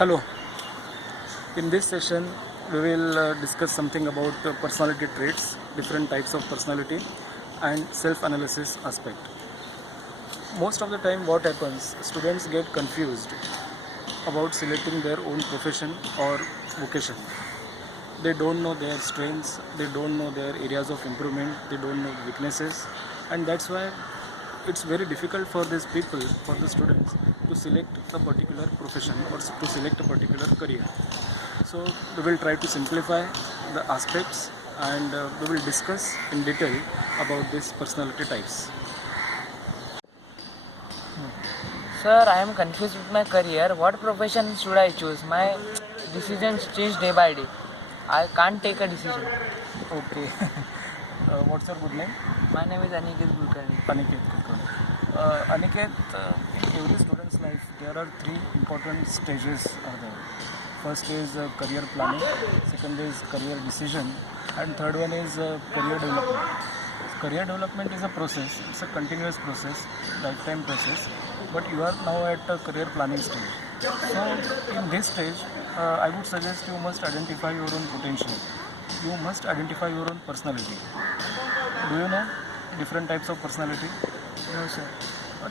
Hello. In this session, we will discuss something about personality traits, different types of personality, and self-analysis aspect. Most of the time, what happens? Students get confused about selecting their own profession or vocation. They don't know their strengths, they don't know their areas of improvement, they don't know weaknesses, and that's why it's very difficult for these people, for the students, to select a particular profession or to select a particular career. So we will try to simplify the aspects and we will discuss in detail about these personality types. Sir, I am confused with my career. What profession should I choose? My decisions change day by day. I can't take a decision. Okay. What's your good name? My name is Aniket Kulkarni. Aniket Kulkarni. Aniket, in every student's life, there are three important stages are there. First is career planning, second is career decision, and third one is career development. Career development is a process, it's a continuous process, lifetime process, but you are now at a career planning stage. So in this stage, I would suggest you must identify your own potential. You must identify your own personality. Do you know different types of personality? No, sir.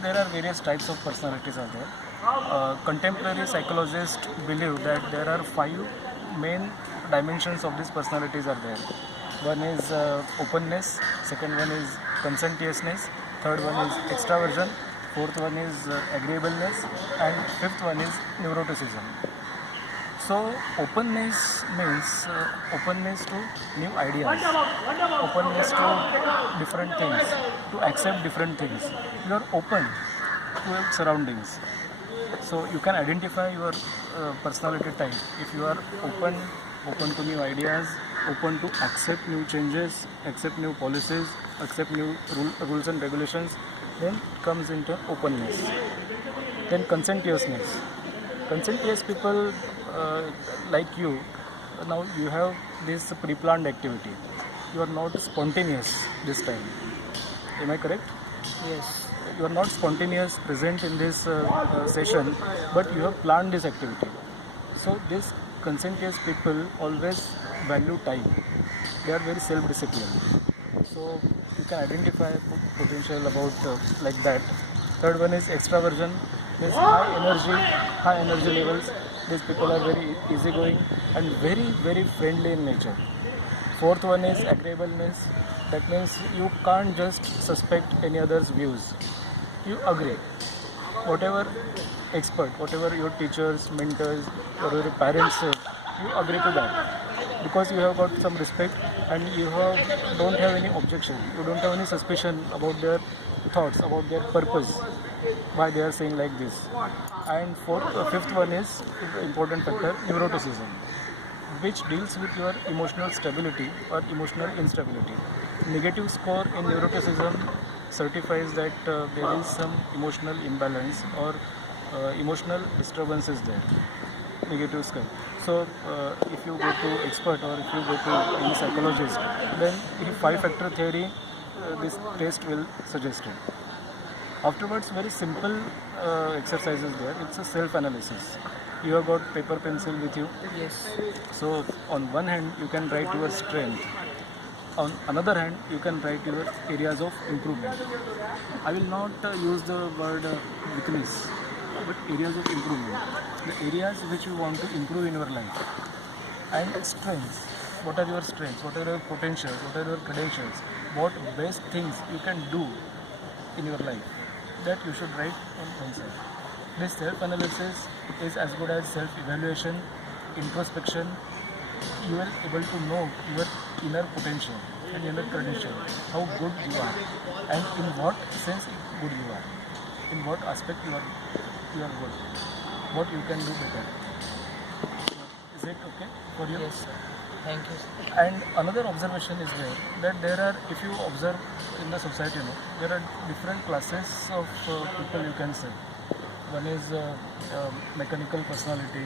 There are various types of personalities out there. Contemporary psychologists believe that there are five main dimensions of these personalities are there. One is openness, second one is conscientiousness, third one is extraversion, fourth one is agreeableness, and fifth one is neuroticism. So openness means openness to new ideas, openness to different things, to accept different things. You are open to your surroundings. So you can identify your personality type if you are open to new ideas, open to accept new changes, accept new policies, accept new rules and regulations. Then comes into openness. Then conscientiousness. Conscientious people like you, now you have this pre-planned activity. You are not spontaneous this time. Am I correct? Yes. You are not spontaneous present in this session, but you have planned this activity. So these conscientious people always value time. They are very self-disciplined. So you can identify potential about like that. Third one is extraversion. Means high energy levels. These people are very easygoing and very friendly in nature. Fourth one is agreeableness. That means you can't just suspect any other's views. You agree. Whatever expert, whatever your teachers, mentors, or your parents say, you agree to that. Because you have got some respect and don't have any objection. You don't have any suspicion about their thoughts, about their purpose, why they are saying like this. And fifth one is the important factor, neuroticism, which deals with your emotional stability or emotional instability. Negative score in neuroticism certifies that there is some emotional imbalance or emotional disturbances there. Negative score. So if you go to expert or if you go to any psychologist, then in 5-factor theory, this test will suggest it. Afterwards, very simple exercises there. It's a self-analysis. You have got paper pencil with you. Yes. So on one hand, you can write your strength. On another hand, you can write your areas of improvement. I will not use the word weakness, but areas of improvement. The areas which you want to improve in your life. And strengths. What are your strengths? What are your potentials? What are your credentials? What best things you can do in your life? That you should write on one side. This self-analysis is as good as self-evaluation, introspection. You are able to know your inner potential and inner credential, how good you are, and in what sense good you are, in what aspect you are good, what you can do better. Is it okay for you? Yes, sir. Thank you, sir. And another observation is that there are, if you observe in the society, there are different classes of people you can say. One is mechanical personality,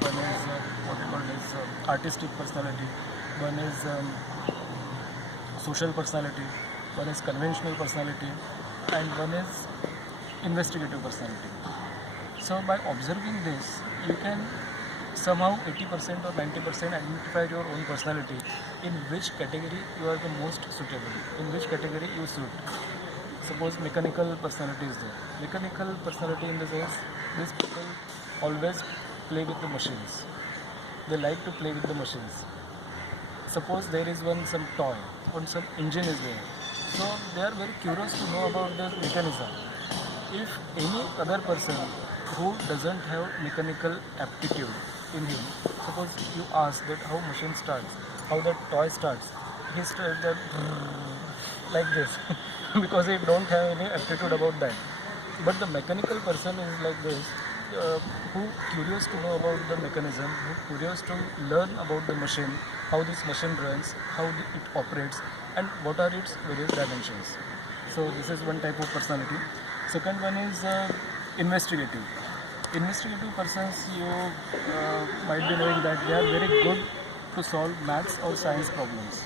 one is what you call is artistic personality, one is social personality, one is conventional personality, and one is investigative personality. So by observing this, you can somehow 80% or 90% identify your own personality, in which category you are the most suitable, in which category you suit. Suppose mechanical personality is there. Mechanical personality in the sense, these people always play with the machines. They like to play with the machines. Suppose there is some toy, some engine is there. So they are very curious to know about the mechanism. If any other person who doesn't have mechanical aptitude in him, suppose you ask that how machine starts, how that toy starts, he starts that like this because he don't have any aptitude about that. But the mechanical person is like this, who curious to know about the mechanism, who curious to learn about the machine, how this machine runs, how it operates, and what are its various dimensions. So this is one type of personality. Second one is investigative. Investigative persons, you might be knowing that they are very good to solve maths or science problems.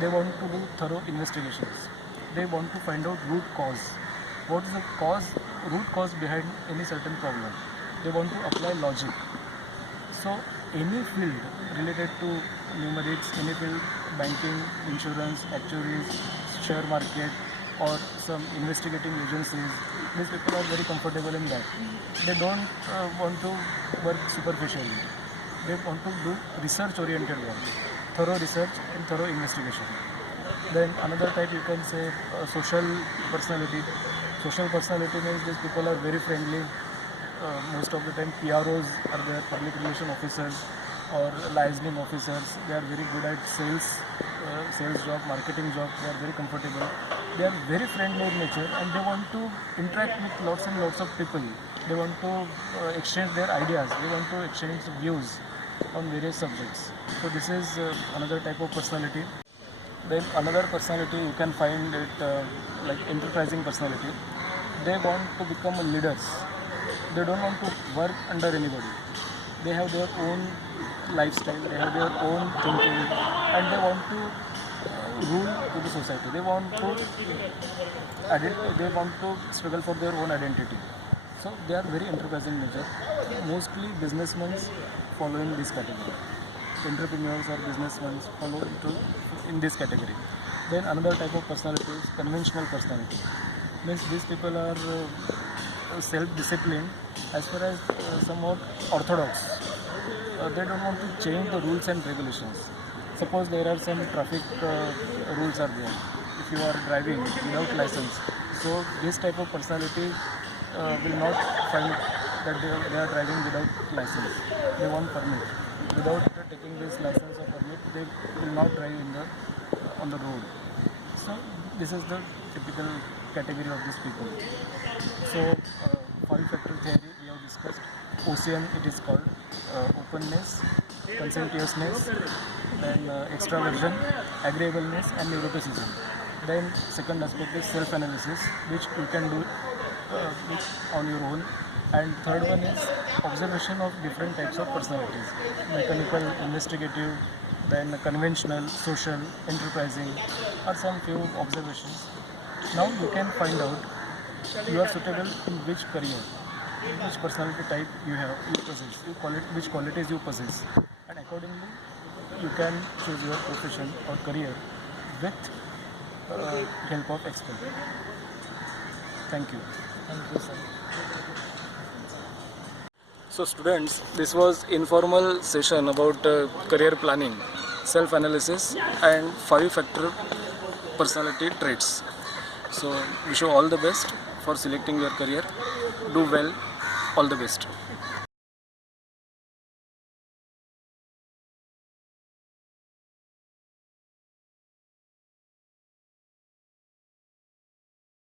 They want to do thorough investigations. They want to find out root cause. What is the root cause behind any certain problem. They want to apply logic. So any field related to numerics, any field, banking, insurance, actuaries, share market, or some investigating agencies, these people are very comfortable in that. They don't want to work superficially. They want to do research-oriented work, thorough research and thorough investigation. Then another type you can say social personality. Social personality means these people are very friendly. Most of the time PROs are there, public relation officers or licensing officers. They are very good at sales job, marketing job. They are very comfortable. They are very friendly in nature and they want to interact with lots and lots of people. They want to exchange their ideas. They want to exchange views on various subjects. So this is another type of personality. Then another personality you can find it like enterprising personality. They want to become leaders. They don't want to work under anybody. They have their own lifestyle, they have their own thinking, and they want to rule to the society. They want to struggle for their own identity. So they are very enterprising nature. Mostly businessmen follow in this category. Entrepreneurs or businessmen follow in this category. Then another type of personality is conventional personality. Means these people are self-disciplined as far as somewhat orthodox. They don't want to change the rules and regulations. Suppose there are some traffic rules are there. If you are driving without license, so this type of personality will not find that they are driving without license. They want permit. Without taking this license or permit, they will not drive on the road. So this is the typical category of these people. So 5-factor theory we have discussed. OCN it is called, openness, conscientiousness, then extraversion, agreeableness and neuroticism. Then second aspect is self-analysis, which you can do on your own. And third one is observation of different types of personalities, mechanical, investigative, then conventional, social, enterprising, or some few observations. Now you can find out you are suitable in which career, which personality type you possess, which qualities you possess, and accordingly you can choose your profession or career with help of expert. Thank you. Thank you, sir. So students, this was informal session about career planning, self-analysis and 5-factor personality traits. So wish you all the best for selecting your career. Do well. All the best.